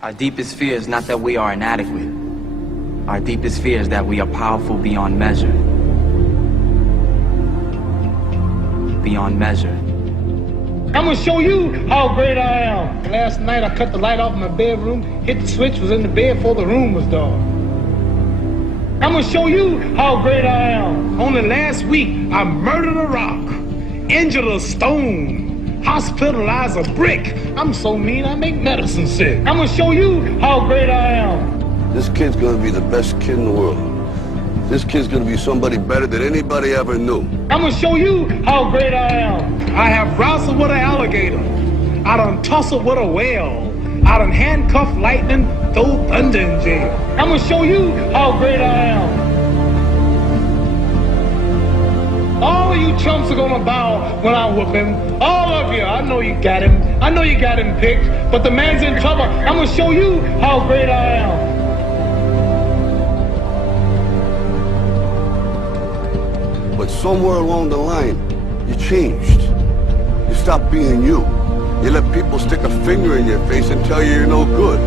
Our deepest fear is not that we are inadequate. Our deepest fear is that we are powerful beyond measure. Beyond measure. I'm gonna show you how great I am. Last night I cut the light off in my bedroom, hit the switch, was in the bed before the room was dark. I'm gonna show you how great I am. Only last week I murdered a rock, injured a stone, hospitalized a brick. I'm so mean I make medicine sick. I'm gonna show you how great I am. This kid's gonna be the best kid in the world. This kid's gonna be somebody better than anybody ever knew. I'm gonna show you how great I am. I have wrestled with an alligator. I done tussled with a whale. I done handcuffed lightning, throw thunder in jail. I'm gonna show you how great I am. All of you chumps are gonna bow when I whoop him. All of you. I know you got him. I know you got him picked, but the man's in trouble. I'm gonna show you how great I am. But somewhere along the line, you changed. You stopped being you. You let people stick a finger in your face and tell you you're no good.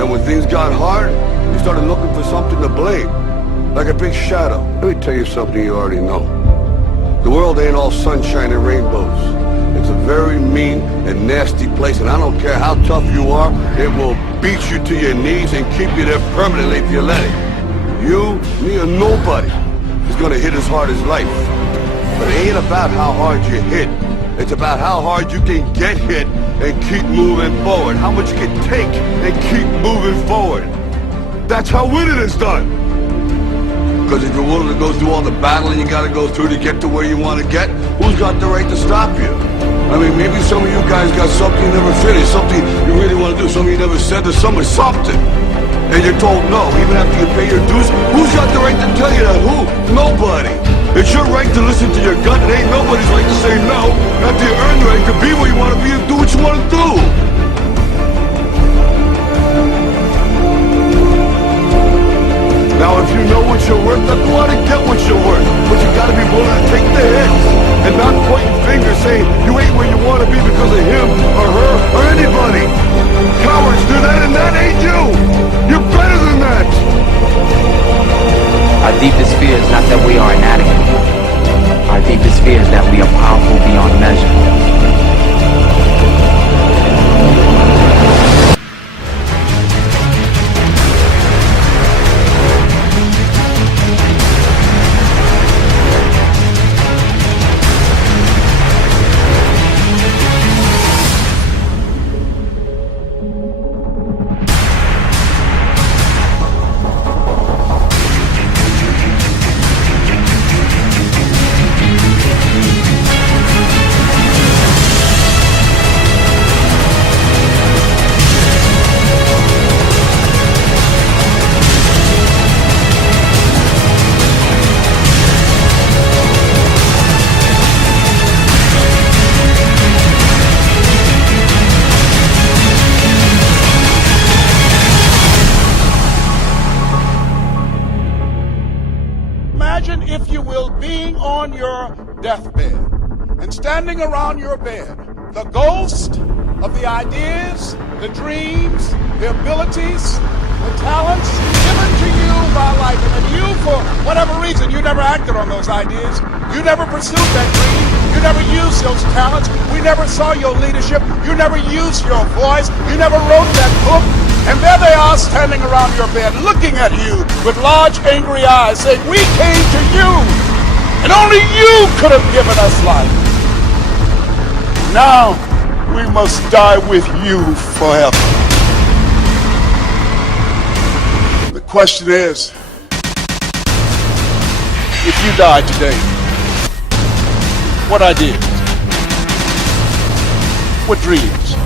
And when things got hard, you started looking for something to blame, like a big shadow. Let me tell you something you already know. The world ain't all sunshine and rainbows. It's a very mean and nasty place, and I don't care how tough you are, it will beat you to your knees and keep you there permanently if you let it. You, me, or nobody is gonna hit as hard as life. But it ain't about how hard you hit. It's about how hard you can get hit and keep moving forward. How much you can take and keep moving forward. That's how winning is done. Because if you're willing to go through all the battling you gotta go through to get to where you want to get, who's got the right to stop you? I mean, maybe some of you guys got something you never finished, something you really want to do, something you never said to somebody, something. And you're told no, even after you pay your dues. Who's got the right to tell you that? Who? Nobody. It's your right to listen to your gut. It ain't nobody's right to say no. After you earn the right to be where you want to be and do what you want to do. Now, if you know what you're worth, then go out and get what you're worth. But you gotta be willing to take the hits and not pointing fingers saying you ain't where you want to be because of him or her or anybody. Cowards do that, and that ain't you. You're better than that. Our deepest fear is not that we are inadequate. Our deepest fear is that we are powerful beyond measure. Imagine, if you will, being on your deathbed and standing around your bed, the ghost of the ideas, the dreams, the abilities, the talents given to you by life. And you, for whatever reason, you never acted on those ideas. You never pursued that dream. You never used those talents. We never saw your leadership. You never used your voice. You never wrote that book. And there they are standing around your bed looking at you with large angry eyes saying, we came to you and only you could have given us life. Now we must die with you forever. The question is, if you died today, what ideas? What dreams?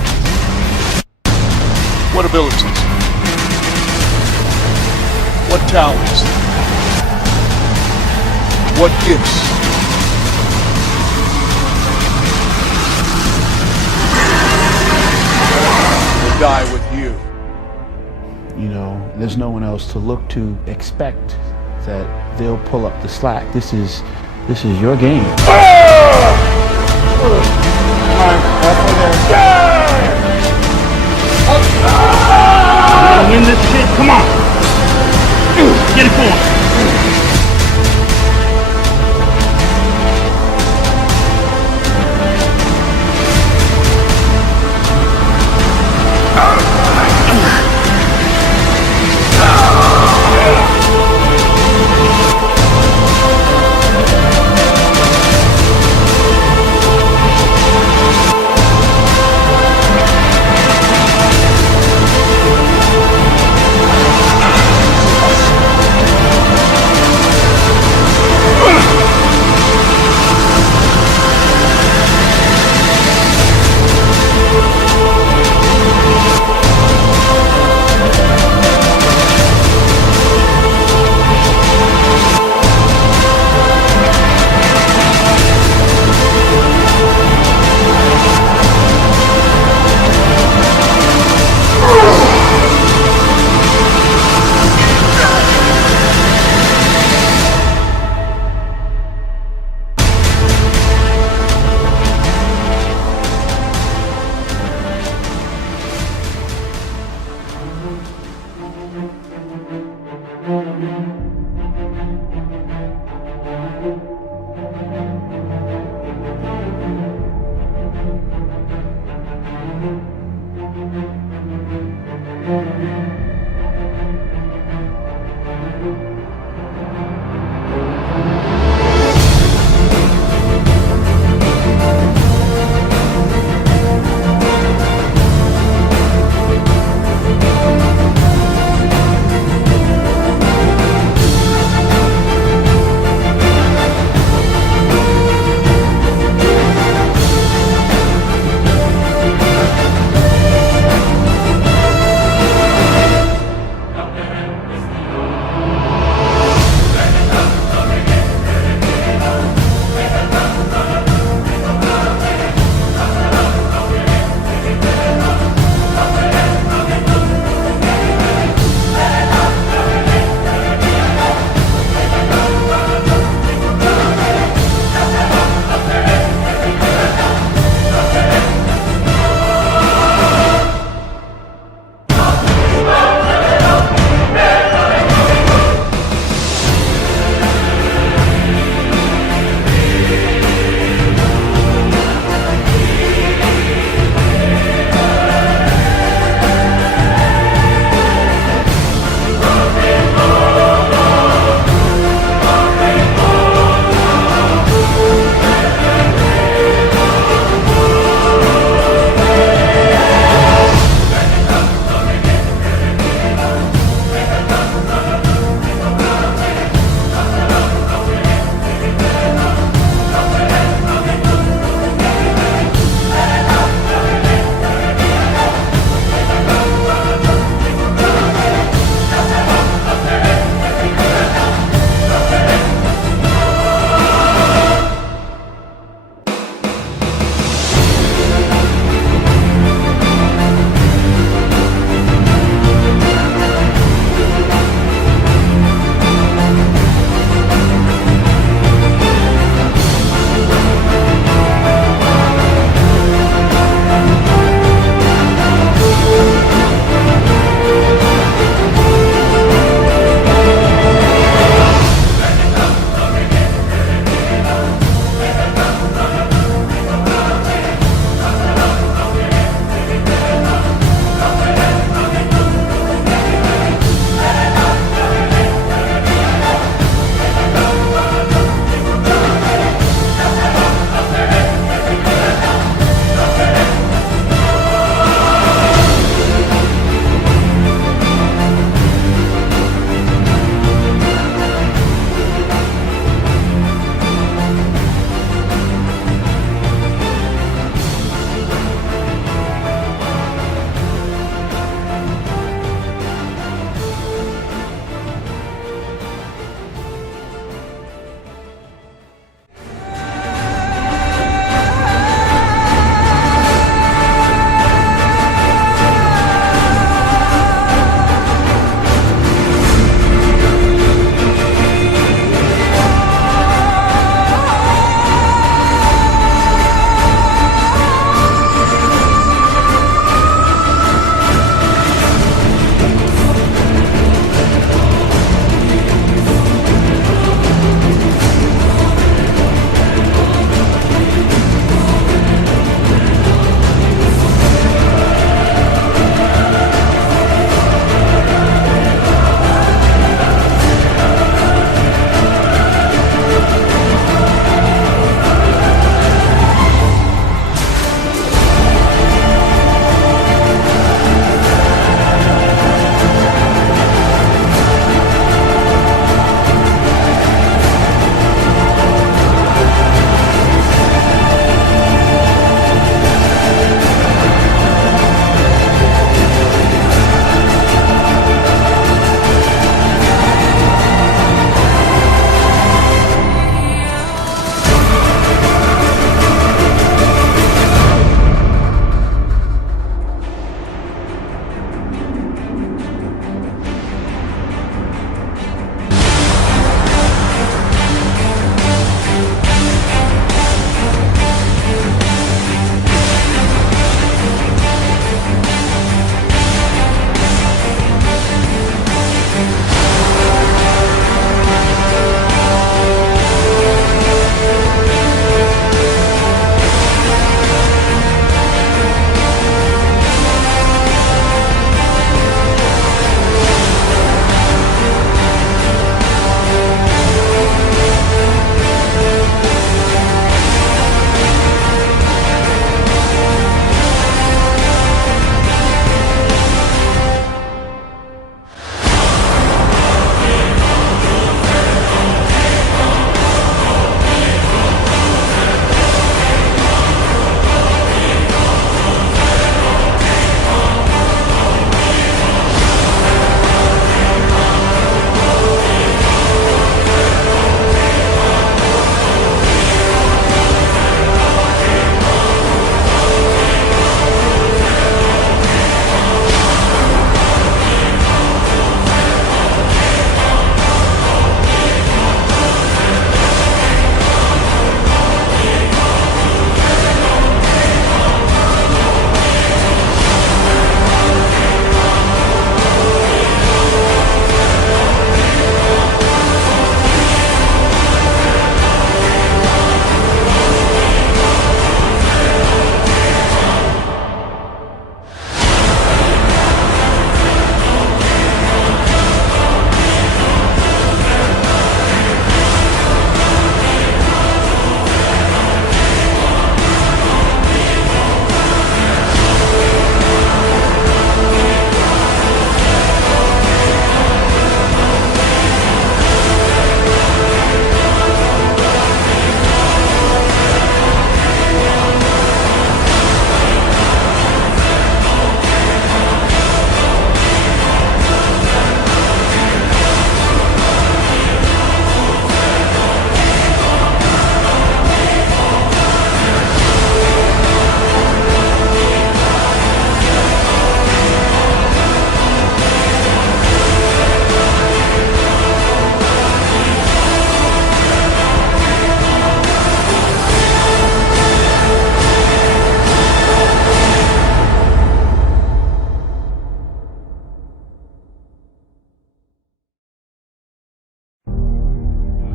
What abilities? What talents? What gifts? Will die with you. You know, there's no one else to look to. Expect that they'll pull up the slack. This is your game. Halfway there. Come on. Get it for him.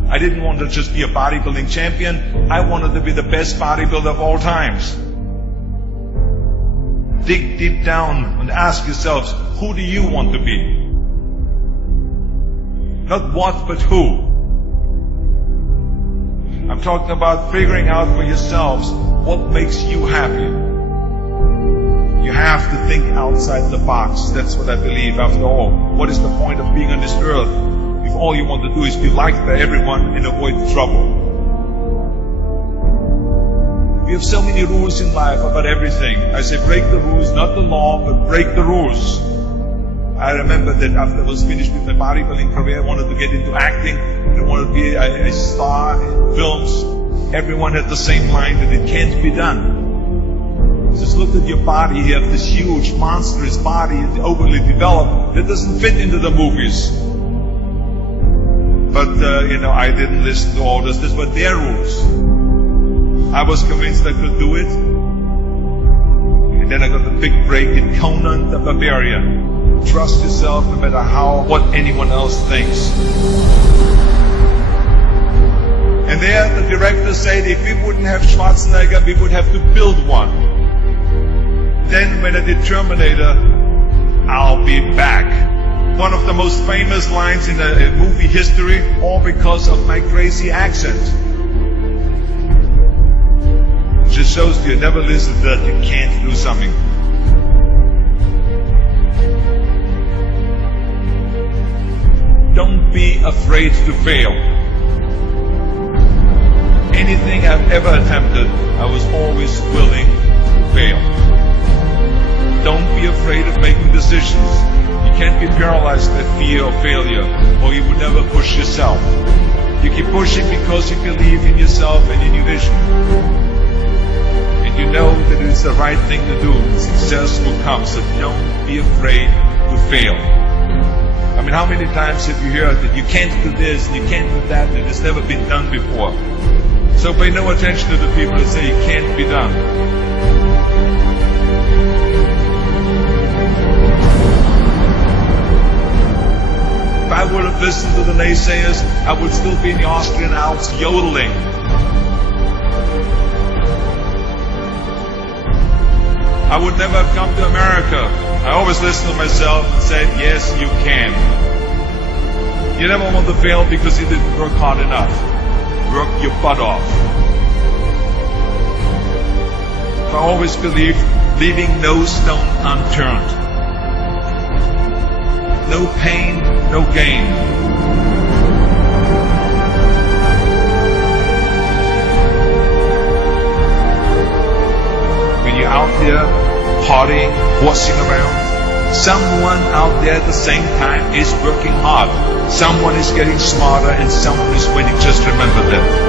I didn't want to just be a bodybuilding champion. I wanted to be the best bodybuilder of all times. Dig deep down and ask yourselves, who do you want to be? Not what, but who. I'm talking about figuring out for yourselves what makes you happy. You have to think outside the box. That's what I believe. After all, what is the point of being on this earth if all you want to do is be liked by everyone and avoid trouble? We have so many rules in life about everything. I say break the rules, not the law, but break the rules. I remember that after I was finished with my bodybuilding career, I wanted to get into acting. I wanted to be a star in films. Everyone had the same line that it can't be done. Just look at your body. You have this huge, monstrous body, it's overly developed, that doesn't fit into the movies. But, I didn't listen to all this. These were their rules. I was convinced I could do it. And then I got the big break in Conan the Barbarian. Trust yourself no matter what anyone else thinks. And there the director said if we wouldn't have Schwarzenegger, we would have to build one. Then when I did Terminator, I'll be back. One of the most famous lines in movie history, all because of my crazy accent. It just shows you never listen to that you can't do something. Don't be afraid to fail. Anything I've ever attempted, I was always willing to fail. Don't be afraid of making decisions. You can't be paralyzed by fear of failure, or you will never push yourself. You keep pushing because you believe in yourself and in your vision. And you know that it's the right thing to do. Success will come, so don't be afraid to fail. I mean, how many times have you heard that you can't do this, and you can't do that, and it's never been done before? So pay no attention to the people that say it can't be done. If I would have listened to the naysayers, I would still be in the Austrian Alps yodeling. I would never have come to America. I always listened to myself and said, yes, you can. You never want to fail because you didn't work hard enough. Work your butt off. I always believed leaving no stone unturned. No pain, no gain. When you're out there partying, horsing around, someone out there at the same time is working hard. Someone is getting smarter and someone is winning. Just remember that.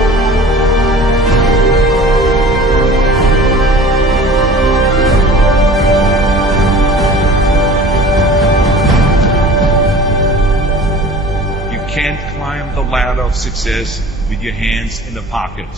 You can't climb the ladder of success with your hands in the pocket.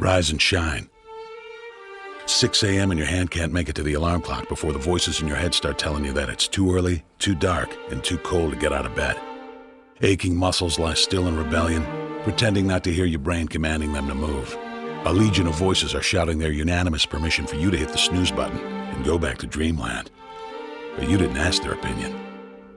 Rise and shine. 6 a.m. and your hand can't make it to the alarm clock before the voices in your head start telling you that it's too early, too dark, and too cold to get out of bed. Aching muscles lie still in rebellion, pretending not to hear your brain commanding them to move. A legion of voices are shouting their unanimous permission for you to hit the snooze button and go back to dreamland. But you didn't ask their opinion.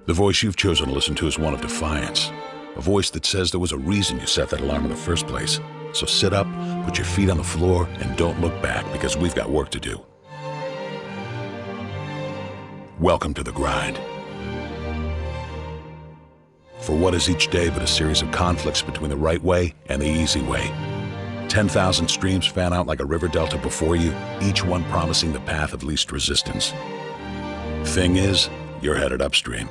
The voice you've chosen to listen to is one of defiance. A voice that says there was a reason you set that alarm in the first place. So sit up, put your feet on the floor, and don't look back, because we've got work to do. Welcome to the grind. For what is each day but a series of conflicts between the right way and the easy way? 10,000 streams fan out like a river delta before you, each one promising the path of least resistance. Thing is, you're headed upstream.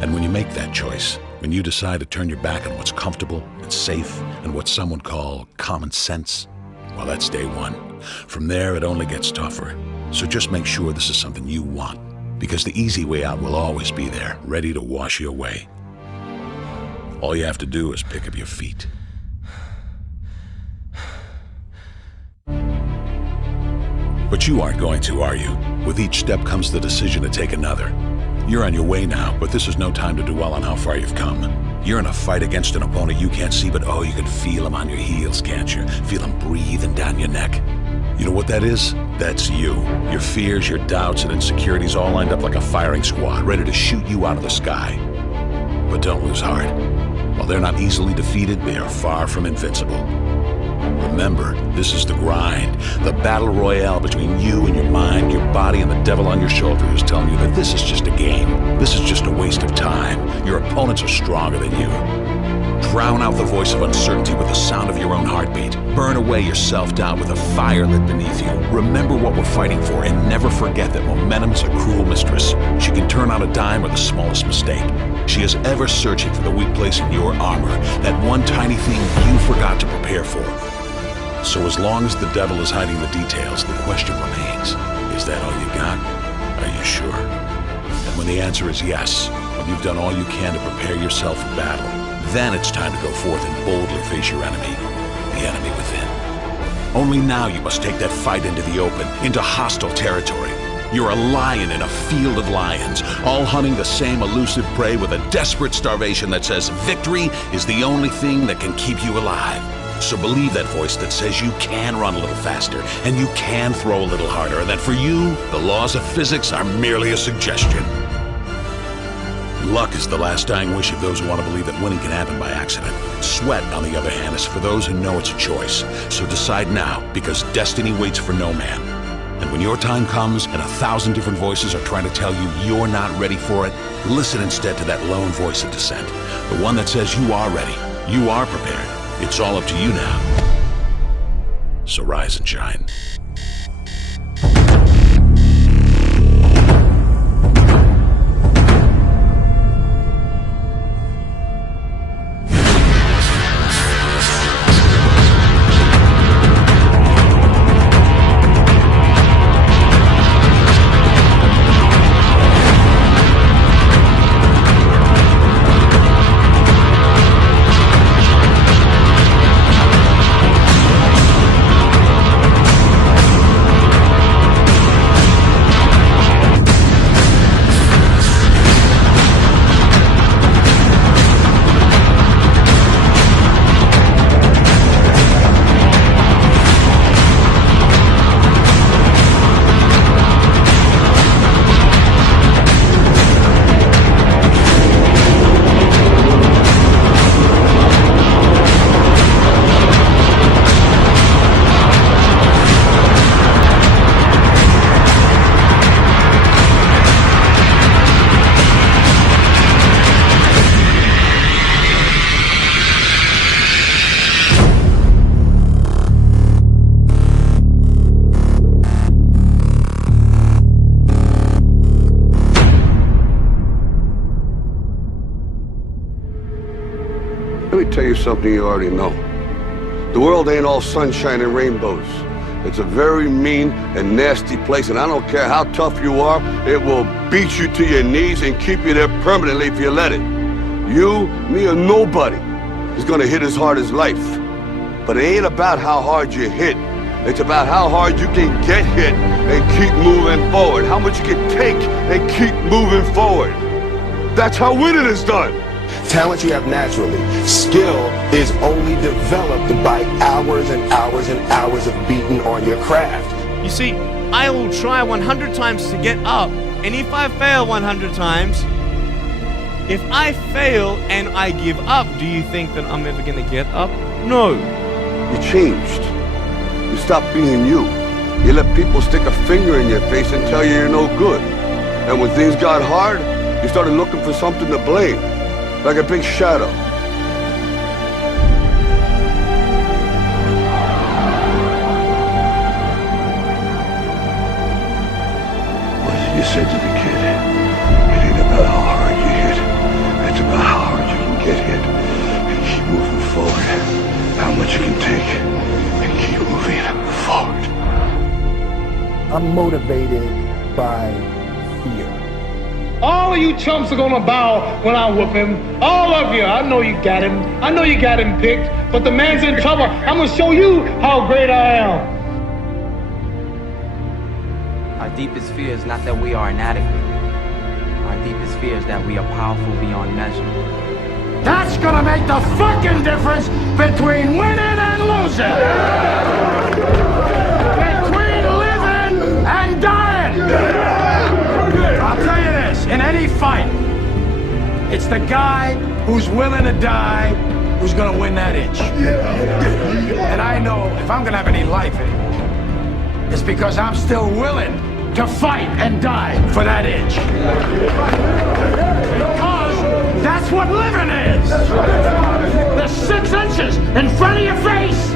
And when you make that choice, when you decide to turn your back on what's comfortable and safe and what some would call common sense, well, that's day one. From there, it only gets tougher. So just make sure this is something you want, because the easy way out will always be there, ready to wash you away. All you have to do is pick up your feet. But you aren't going to, are you? With each step comes the decision to take another. You're on your way now, but this is no time to dwell on how far you've come. You're in a fight against an opponent you can't see, but oh, you can feel him on your heels, can't you? Feel him breathing down your neck. You know what that is? That's you. Your fears, your doubts, and insecurities all lined up like a firing squad, ready to shoot you out of the sky. But don't lose heart. While they're not easily defeated, they are far from invincible. Remember, this is the grind, the battle royale between you and your mind, your body, and the devil on your shoulder who's telling you that this is just a game. This is just a waste of time. Your opponents are stronger than you. Drown out the voice of uncertainty with the sound of your own heartbeat. Burn away your self-doubt with a fire lit beneath you. Remember what we're fighting for, and never forget that momentum is a cruel mistress. She can turn on a dime with the smallest mistake. She is ever searching for the weak place in your armor, that one tiny thing you forgot to prepare for. So as long as the devil is hiding the details, the question remains, is that all you got? Are you sure? And when the answer is yes, when you've done all you can to prepare yourself for battle, then it's time to go forth and boldly face your enemy, the enemy within. Only now you must take that fight into the open, into hostile territory. You're a lion in a field of lions, all hunting the same elusive prey with a desperate starvation that says victory is the only thing that can keep you alive. So believe that voice that says you can run a little faster, and you can throw a little harder, and that for you, the laws of physics are merely a suggestion. Luck is the last dying wish of those who want to believe that winning can happen by accident. Sweat, on the other hand, is for those who know it's a choice. So decide now, because destiny waits for no man. And when your time comes and 1,000 different voices are trying to tell you you're not ready for it, listen instead to that lone voice of dissent. The one that says you are ready, you are prepared. It's all up to you now. So rise and shine. Let me tell you something you already know. The world ain't all sunshine and rainbows. It's a very mean and nasty place, and I don't care how tough you are, it will beat you to your knees and keep you there permanently if you let it. You, me, or nobody is gonna hit as hard as life. But it ain't about how hard you hit. It's about how hard you can get hit and keep moving forward. How much you can take and keep moving forward. That's how winning is done. Talent you have naturally. Skill is only developed by hours and hours and hours of beating on your craft. You see, I will try 100 times to get up, and if I fail 100 times, if I fail and I give up, do you think that I'm ever going to get up? No. You changed. You stopped being you. You let people stick a finger in your face and tell you you're no good. And when things got hard, you started looking for something to blame, like a big shadow. What did you say to the kid? It ain't about how hard you hit. It's about how hard you can get hit and keep moving forward. How much you can take and keep moving forward. I'm motivated by fear. All of you chumps are gonna bow when I whoop him. All of you. I know you got him. I know you got him picked. But the man's in trouble. I'm gonna show you how great I am. Our deepest fear is not that we are inadequate. Our deepest fear is that we are powerful beyond measure. That's gonna make the fucking difference between winning and losing. Between living and dying. I'll tell you this, in any fight, it's the guy who's willing to die who's gonna win that inch. And I know if I'm gonna have any life in it, it's because I'm still willing to fight and die for that inch. Because that's what living is. The 6 inches in front of your face.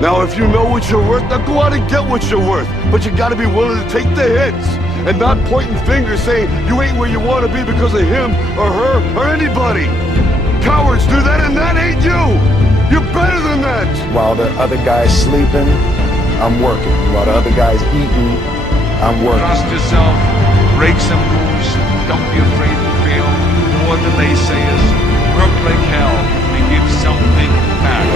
Now, if you know what you're worth, now go out and get what you're worth. But you gotta be willing to take the hits and not pointing fingers saying you ain't where you want to be because of him or her or anybody. Cowards do that, and that ain't you. You're better than that. While the other guy's sleeping, I'm working. While the other guy's eating, I'm working. Trust yourself, break some rules, don't be afraid to fail. More than naysayers, work like hell, and give something back.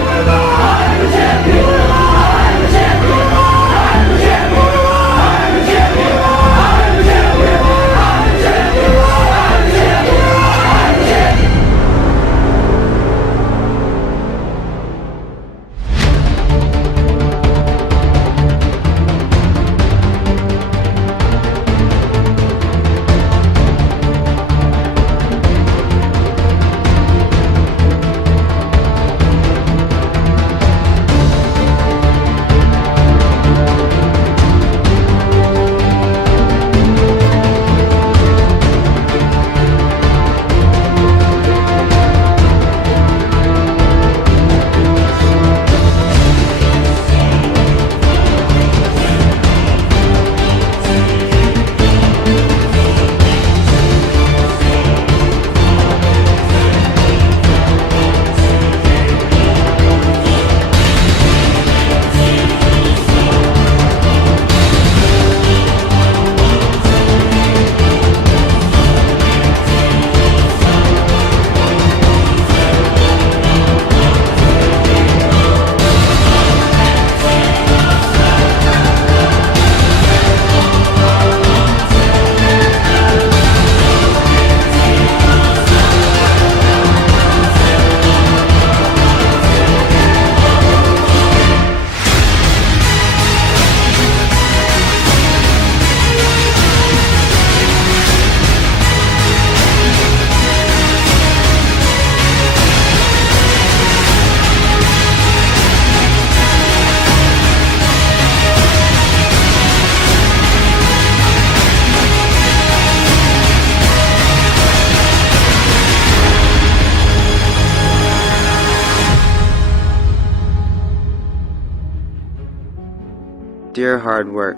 Dear hard work,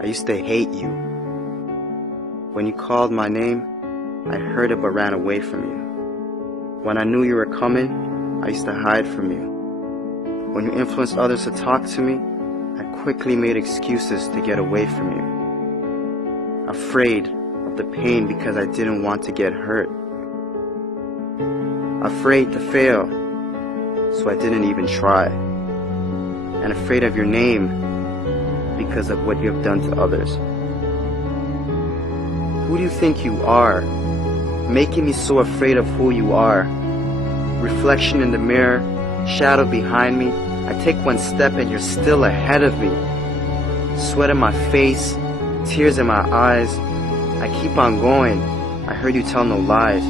I used to hate you. When you called my name, I heard it but ran away from you. When I knew you were coming, I used to hide from you. When you influenced others to talk to me, I quickly made excuses to get away from you. Afraid of the pain because I didn't want to get hurt. Afraid to fail, so I didn't even try. and afraid of your name because of what you have done to others. Who do you think you are, making me so afraid of who you are? Reflection in the mirror, shadow behind me. I take one step and you're still ahead of me. Sweat in my face, tears in my eyes. I keep on going. I heard you tell no lies.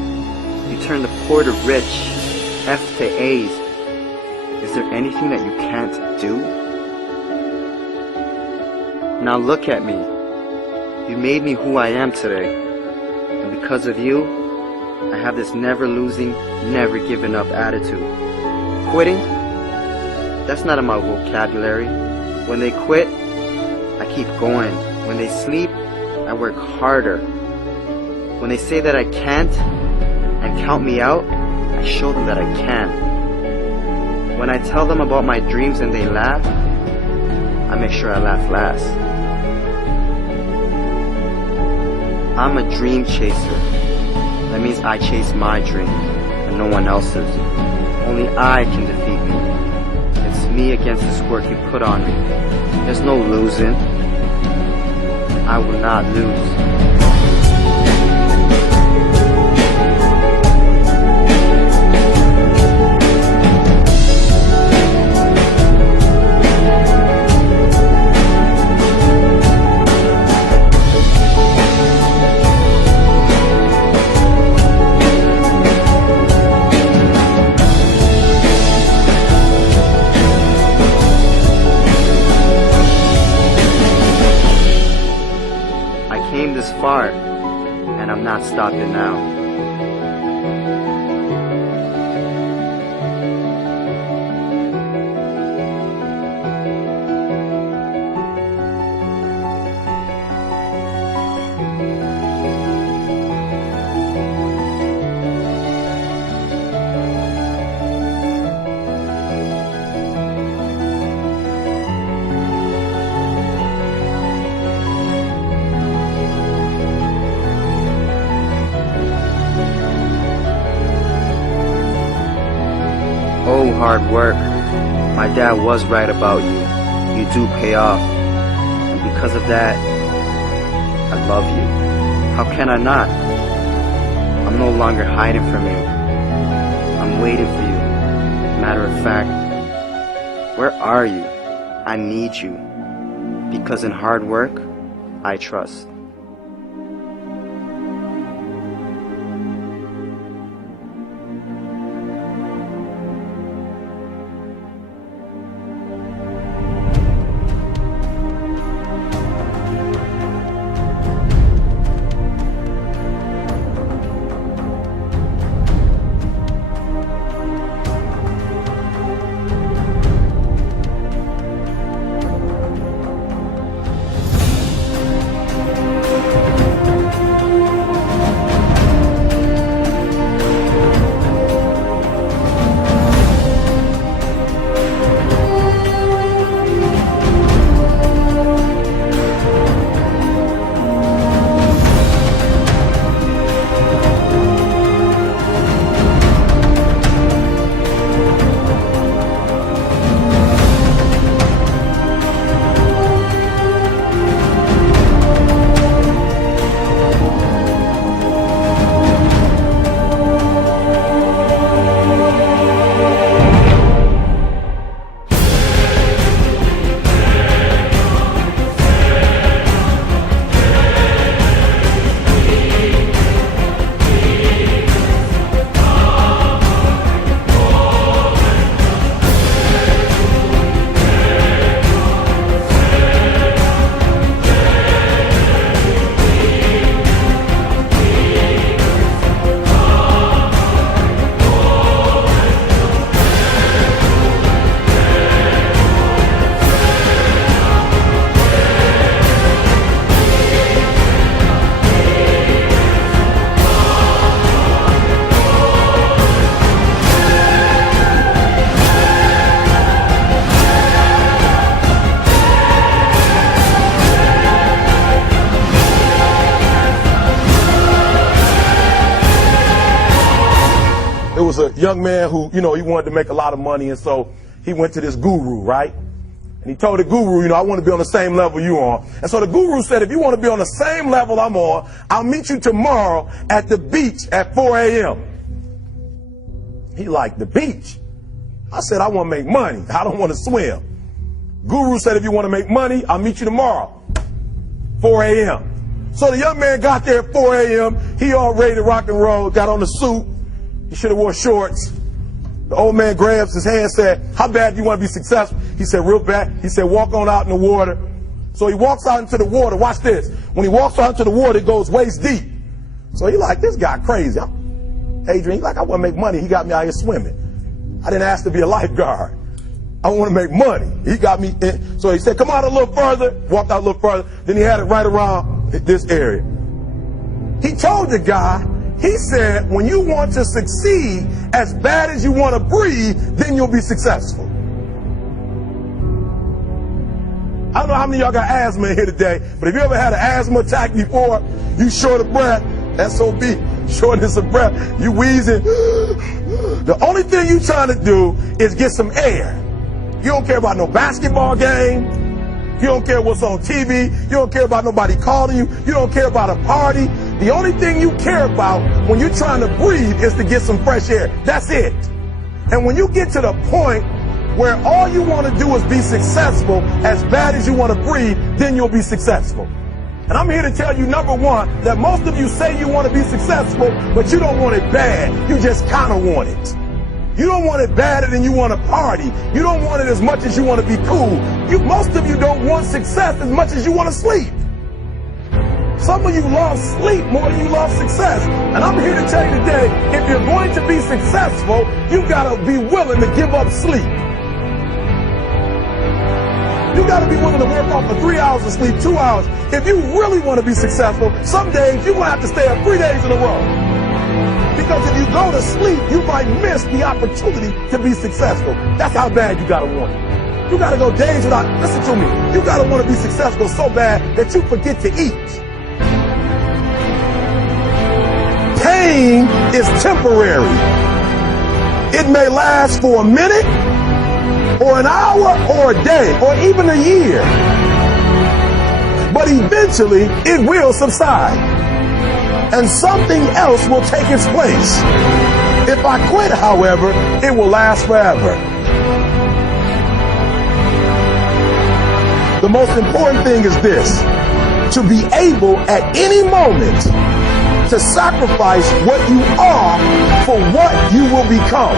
You turn the poor to rich, F to A's. Is there anything that you can't do? Now look at me. You made me who I am today. And because of you, I have this never losing, never giving up attitude. Quitting? That's not in my vocabulary. When they quit, I keep going. When they sleep, I work harder. When they say that I can't and count me out, I show them that I can. When I tell them about my dreams and they laugh, I make sure I laugh last. I'm a dream chaser. That means I chase my dream and no one else's. Only I can defeat me. It's me against this work you put on me. There's no losing. I will not lose. This far, and I'm not stopping now. Oh, hard work. My dad was right about you. You do pay off. And because of that, I love you. How can I not? I'm no longer hiding from you. I'm waiting for you. Matter of fact, where are you? I need you. Because in hard work, I trust. It was a young man who, he wanted to make a lot of money, and so he went to this guru, right? And he told the guru, you know, I want to be on the same level you on. And so the guru said, if you want to be on the same level I'm on, I'll meet you tomorrow at the beach at 4 a.m. He liked the beach. I said, I want to make money. I don't want to swim. Guru said, if you want to make money, I'll meet you tomorrow, 4 a.m. So the young man got there at 4 a.m. He all ready to rock and roll, got on the suit. He should have wore shorts. The old man grabs his hand and said, how bad do you want to be successful? He said, real bad. He said, walk on out in the water. So he walks out into the water. Watch this. When he walks out into the water, it goes waist deep. So he like, this guy crazy. Adrian, he like, I want to make money. He got me out here swimming. I didn't ask to be a lifeguard. I want to make money. He got me in. So he said, come out a little further. Walked out a little further. Then he had it right around this area. He told the guy, he said, when you want to succeed as bad as you want to breathe, then you'll be successful. I don't know how many of y'all got asthma in here today, but if you ever had an asthma attack before, you short of breath, SOB, shortness of breath, you wheezing. The only thing you trying to do is get some air. You don't care about no basketball game. You don't care what's on TV. You don't care about nobody calling you. You don't care about a party. The only thing you care about when you're trying to breathe is to get some fresh air. That's it. And when you get to the point where all you want to do is be successful as bad as you want to breathe, then you'll be successful. And I'm here to tell you, number one, that most of you say you want to be successful, but you don't want it bad. You just kind of want it. You don't want it badder than you want to party. You don't want it as much as you want to be cool. Most of you don't want success as much as you want to sleep. Some of you love sleep more than you love success. And I'm here to tell you today, if you're going to be successful, you got to be willing to give up sleep. You got to be willing to work off for 3 hours of sleep, 2 hours. If you really want to be successful, some days you're going to have to stay up 3 days in a row. Because if you go to sleep, you might miss the opportunity to be successful. That's how bad you got to want it. You got to go days without, listen to me, you got to want to be successful so bad that you forget to eat. Pain is temporary. It may last for a minute, or an hour, or a day, or even a year. But eventually, it will subside. And something else will take its place. If I quit, however, it will last forever. The most important thing is this: to be able at any moment to sacrifice what you are for what you will become.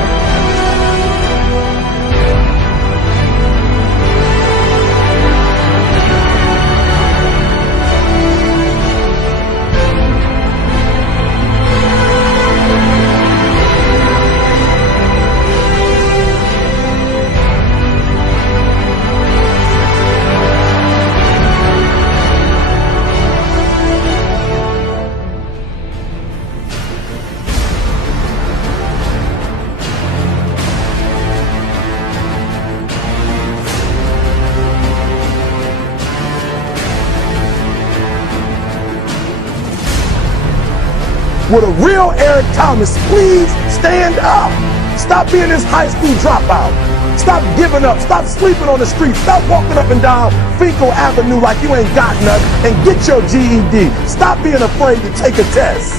With a real Eric Thomas, please stand up. Stop being this high school dropout. Stop giving up. Stop sleeping on the street. Stop walking up and down Finkel Avenue like you ain't got nothing, and get your GED. Stop being afraid to take a test.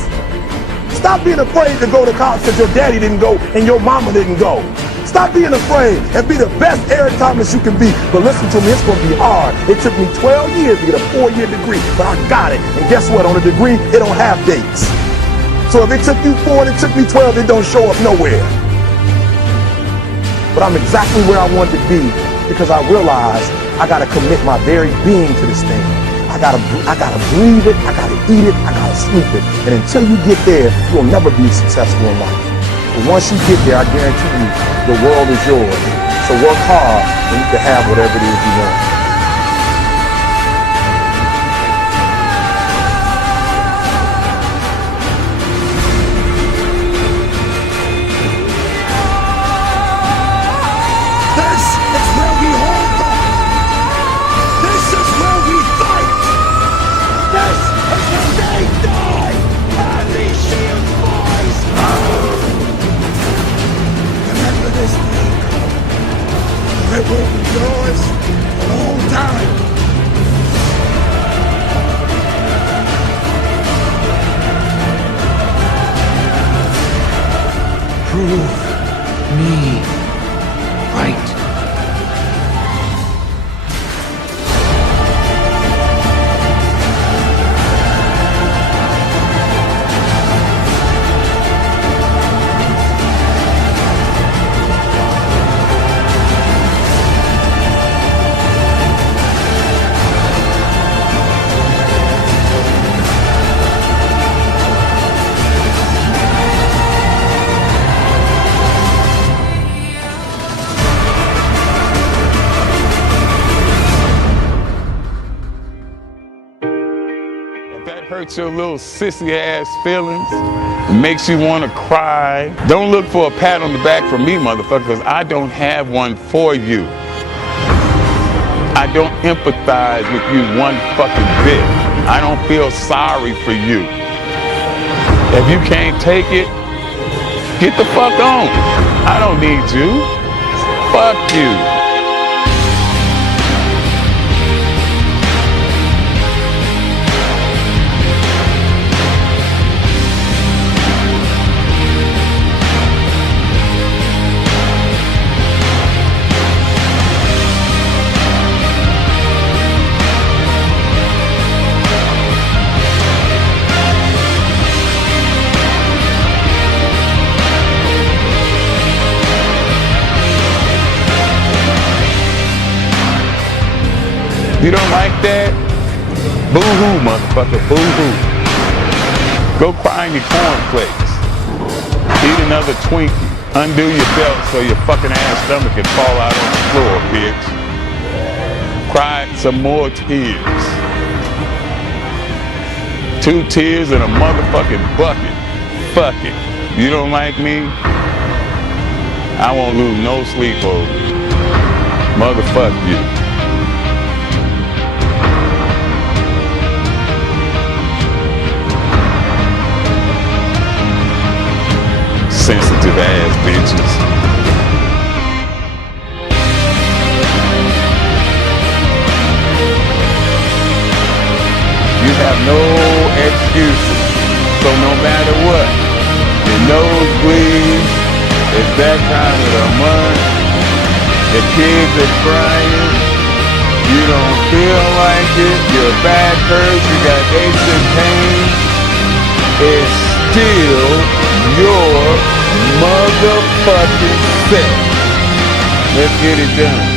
Stop being afraid to go to college because your daddy didn't go and your mama didn't go. Stop being afraid and be the best Eric Thomas you can be. But listen to me, it's going to be hard. It took me 12 years to get a 4-year degree, but I got it. And guess what? On a degree, it don't have dates. So if it took you 4 and it took me 12, it don't show up nowhere. But I'm exactly where I wanted to be because I realized I got to commit my very being to this thing. I gotta breathe it, I gotta eat it, I gotta sleep it. And until you get there, you'll never be successful in life. But once you get there, I guarantee you, the world is yours. So work hard and you can have whatever it is you want. It will be yours. Prove me right. That hurts your little sissy ass feelings. It makes you want to cry. Don't look for a pat on the back from me, motherfucker, because I don't have one for you. I don't empathize with you one fucking bit. I don't feel sorry for you. If you can't take it, get the fuck on. I don't need you. Fuck you. You don't like that? Boo-hoo, motherfucker, boo-hoo. Go cry in your cornflakes. Eat another Twinkie. Undo your belt so your fucking ass stomach can fall out on the floor, bitch. Cry some more tears. 2 tears in a motherfucking bucket. Fuck it. You don't like me? I won't lose no sleep over you. Motherfuck you. Sensitive ass bitches. You have no excuses. So no matter what, your nose bleeds, it's that time of the month, the kids are crying, you don't feel like it, your back hurts, you got aches and pains, it's still your motherfucking self. Let's get it done.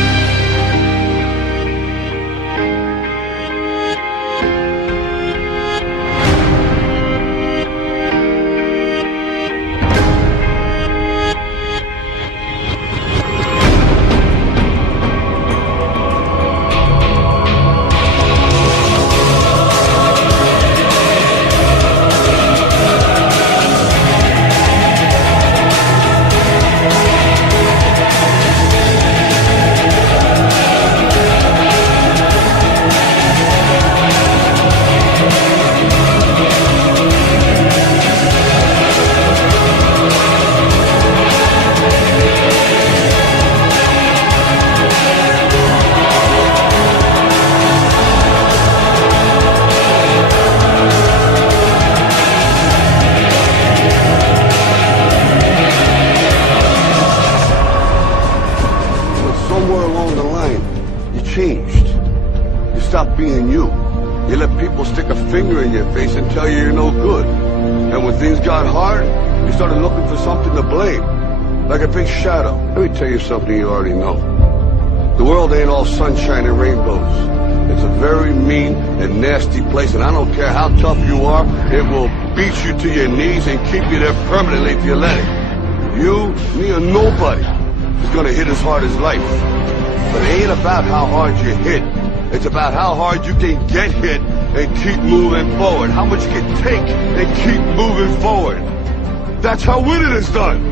Changed. You stop being you. You let people stick a finger in your face and tell you you're no good. And when things got hard, you started looking for something to blame. Like a big shadow. Let me tell you something you already know. The world ain't all sunshine and rainbows. It's a very mean and nasty place, and I don't care how tough you are, it will beat you to your knees and keep you there permanently if you let it. You, me, or nobody is gonna hit as hard as life. But it ain't about how hard you hit. It's about how hard you can get hit and keep moving forward. How much you can take and keep moving forward. That's how winning is done.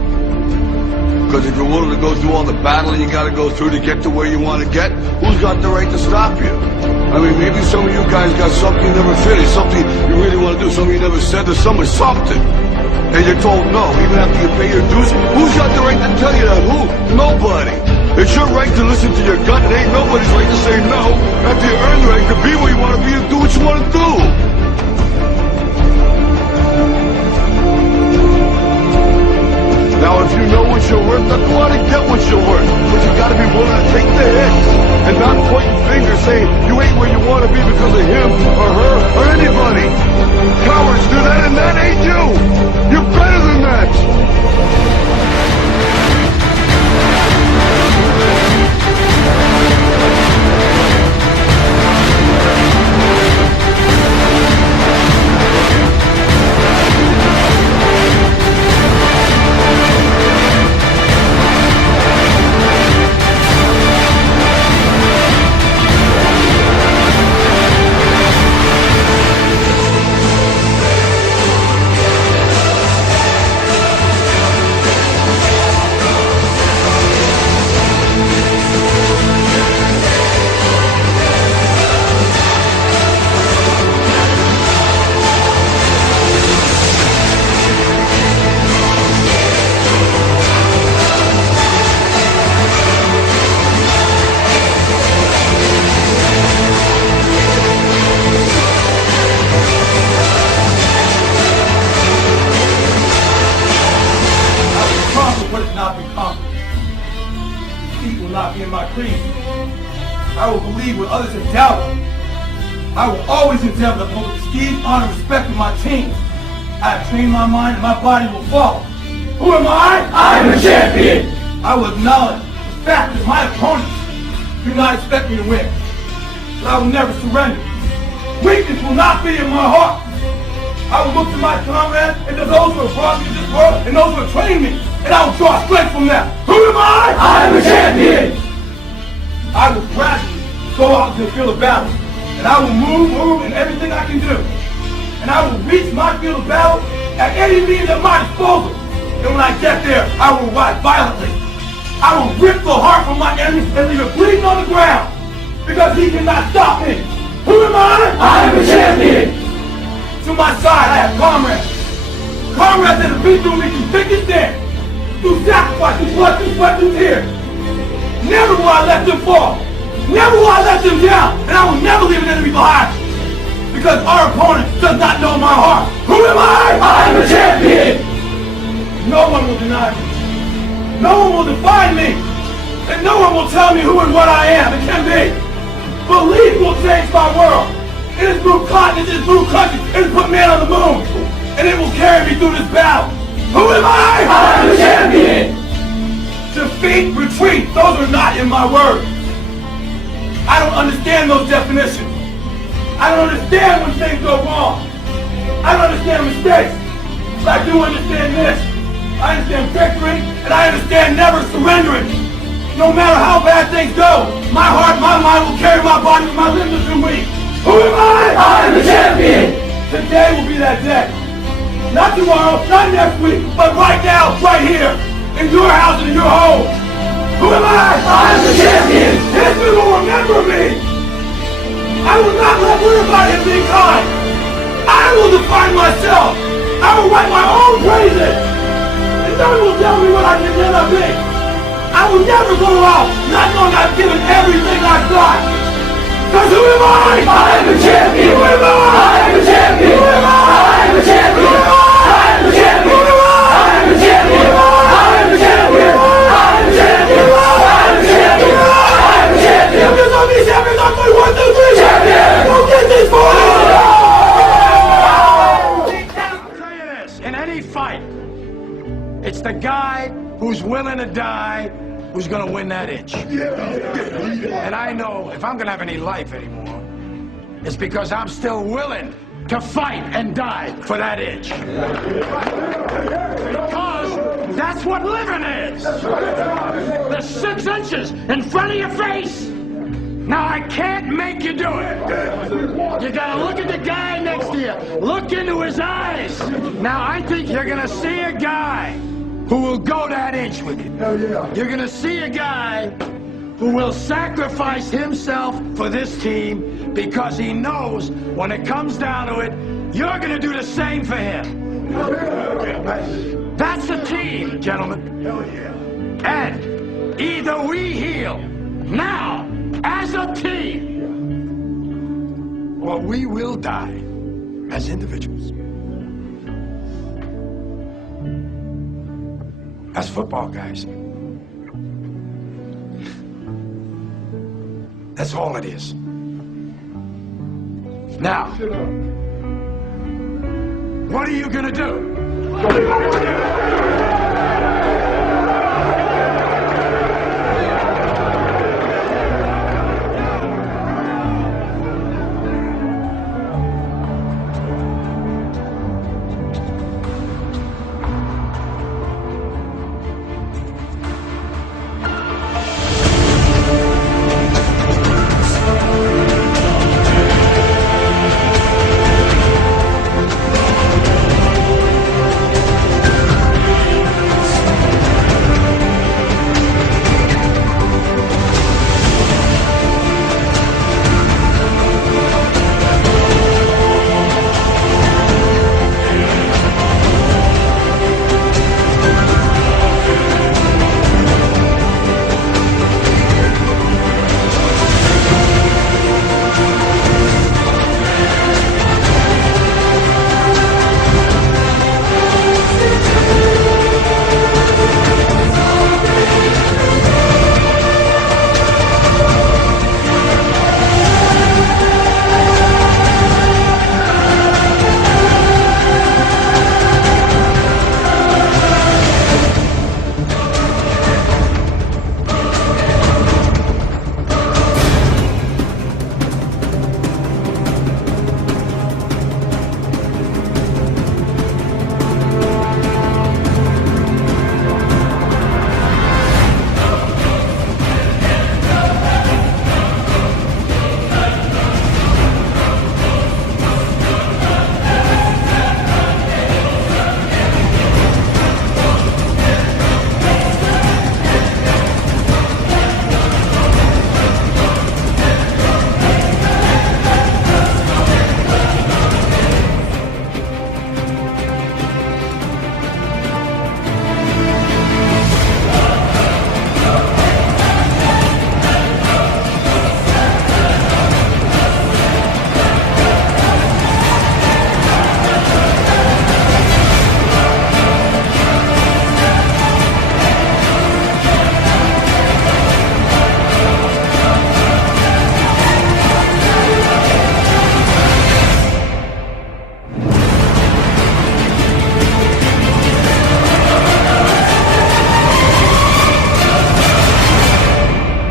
Because if you're willing to go through all the battling you gotta go through to get to where you want to get, who's got the right to stop you? I mean, maybe some of you guys got something you never finished, something you really want to do, something you never said to someone, something. And you're told no, even after you pay your dues. Who's got the right to tell you that? Who? Nobody. It's your right to listen to your gut. It ain't nobody's right to say no after you earn the right to be where you want to be and do what you want to do. Now, if you know what you're worth, then go out and get what you're worth. But you gotta be willing to take the hits and not pointing fingers saying you ain't where you want to be because of him or her or anybody. Cowards do that, and that ain't you. You're better than that. I will believe what others have doubted. I will always endeavor to hold esteem, honor, and respect of my team. I have trained my mind and my body will follow. Who am I? I am a champion. I will acknowledge the fact that my opponents do not expect me to win. But I will never surrender. Weakness will not be in my heart. I will look to my comrades and to those who have brought me to this world and those who have trained me, and I will draw strength from them. Who am I? I am a champion. I will gradually go out to the field of battle, and I will move in everything I can do. And I will reach my field of battle at any means at my disposal. And when I get there, I will ride violently. I will rip the heart from my enemy and leave it bleeding on the ground, because he cannot stop me. Who am I? I am a champion. To my side, I have comrades. Comrades that have been through me through thick and thin, through sacrifice, through blood, through sweat, through tears. Never will I let them fall. Never will I let them down. And I will never leave an enemy behind. Because our opponent does not know my heart. Who am I? I am a champion. No one will deny me. No one will define me. And no one will tell me who and what I am. It can be. Belief will change my world. It has moved continents, it has moved countries, it has put man on the moon. And it will carry me through this battle. Who am I? I am a champion. Defeat, retreat, those are not in my words. I don't understand those definitions. I don't understand when things go wrong. I don't understand mistakes. But I do understand this. I understand victory, and I understand never surrendering. No matter how bad things go, my heart, my mind will carry my body when my limbs are too weak. Who am I? I am the champion. Today will be that day. Not tomorrow, not next week, but right now, right here, in your house and in your home. Who am I? I am the champion. History will remember me. I will not let everybody have been kind. I will define myself. I will write my own praises. And no one will tell me what I can never be. I will never go out not knowing I've given everything I've got. Because who am I? I am a champion. Who am I? I am a champion. Who am I? I am a champion. Who am I? I am a champion. Who am I? I am a champion. I am a champion. I am a champion. I am a champion. I am a champion. Champions on me, champions on me. 1, 2, 3. Champion. Go get these boys. I'll tell you this, in any fight, it's the guy who's willing to die who's gonna win that inch. And I know if I'm gonna have any life anymore, it's because I'm still willing to fight and die for that inch. Because that's what living is. The 6 inches in front of your face. Now I can't make you do it. You gotta look at the guy next to you. Look into his eyes. Now I think you're gonna see a guy who will go that inch with you. You're gonna see a guy who will sacrifice himself for this team because he knows when it comes down to it, you're gonna do the same for him. That's a team, gentlemen. And either we heal now as a team, or we will die as individuals. as football guys. That's all it is. Now, what are you gonna do?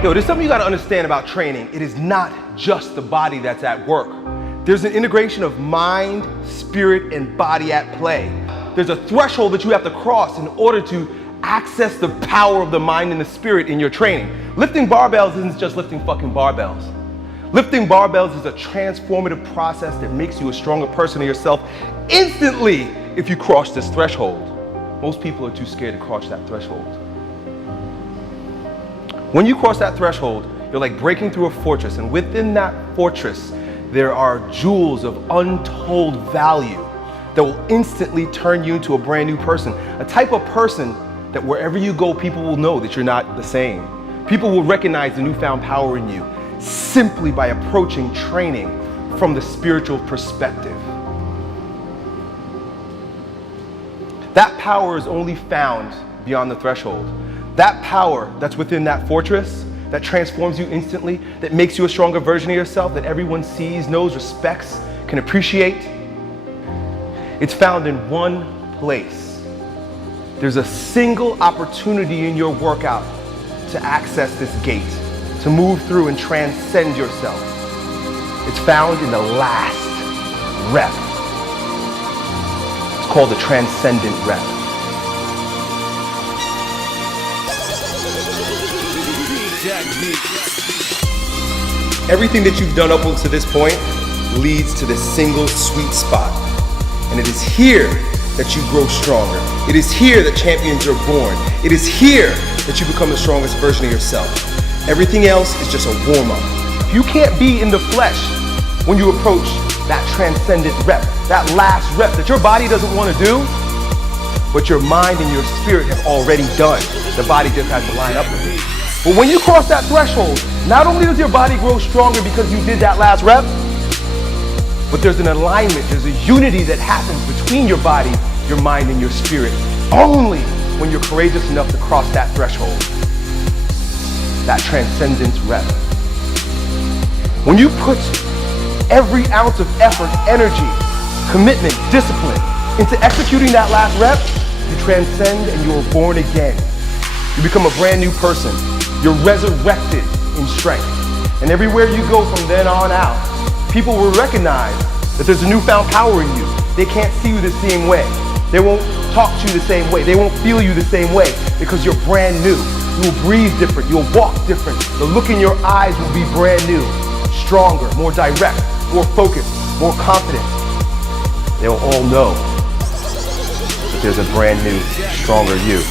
Yo, there's something you gotta understand about training. It is not just the body that's at work. There's an integration of mind, spirit, and body at play. There's a threshold that you have to cross in order to access the power of the mind and the spirit in your training. Lifting barbells isn't just lifting fucking barbells. Lifting barbells is a transformative process that makes you a stronger person of yourself instantly if you cross this threshold. Most people are too scared to cross that threshold. When you cross that threshold, you're like breaking through a fortress, and within that fortress, there are jewels of untold value that will instantly turn you into a brand new person. A type of person that wherever you go, people will know that you're not the same. People will recognize the newfound power in you simply by approaching training from the spiritual perspective. That power is only found beyond the threshold. That power that's within that fortress, that transforms you instantly, that makes you a stronger version of yourself, that everyone sees, knows, respects, can appreciate, it's found in one place. There's a single opportunity in your workout to access this gate, to move through and transcend yourself. It's found in the last rep. It's called the transcendent rep. Everything that you've done up to this point leads to this single sweet spot. And it is here that you grow stronger. It is here that champions are born. It is here that you become the strongest version of yourself. Everything else is just a warm-up. You can't be in the flesh when you approach that transcendent rep, that last rep that your body doesn't want to do, but your mind and your spirit have already done. The body just has to line up with it. But when you cross that threshold, not only does your body grow stronger because you did that last rep, but there's an alignment, there's a unity that happens between your body, your mind, and your spirit. Only when you're courageous enough to cross that threshold, that transcendence rep. When you put every ounce of effort, energy, commitment, discipline into executing that last rep, you transcend and you are born again. You become a brand new person. You're resurrected in strength. And everywhere you go from then on out, people will recognize that there's a newfound power in you. They can't see you the same way. They won't talk to you the same way. They won't feel you the same way because you're brand new. You will breathe different. You'll walk different. The look in your eyes will be brand new, stronger, more direct, more focused, more confident. They'll all know that there's a brand new, stronger you.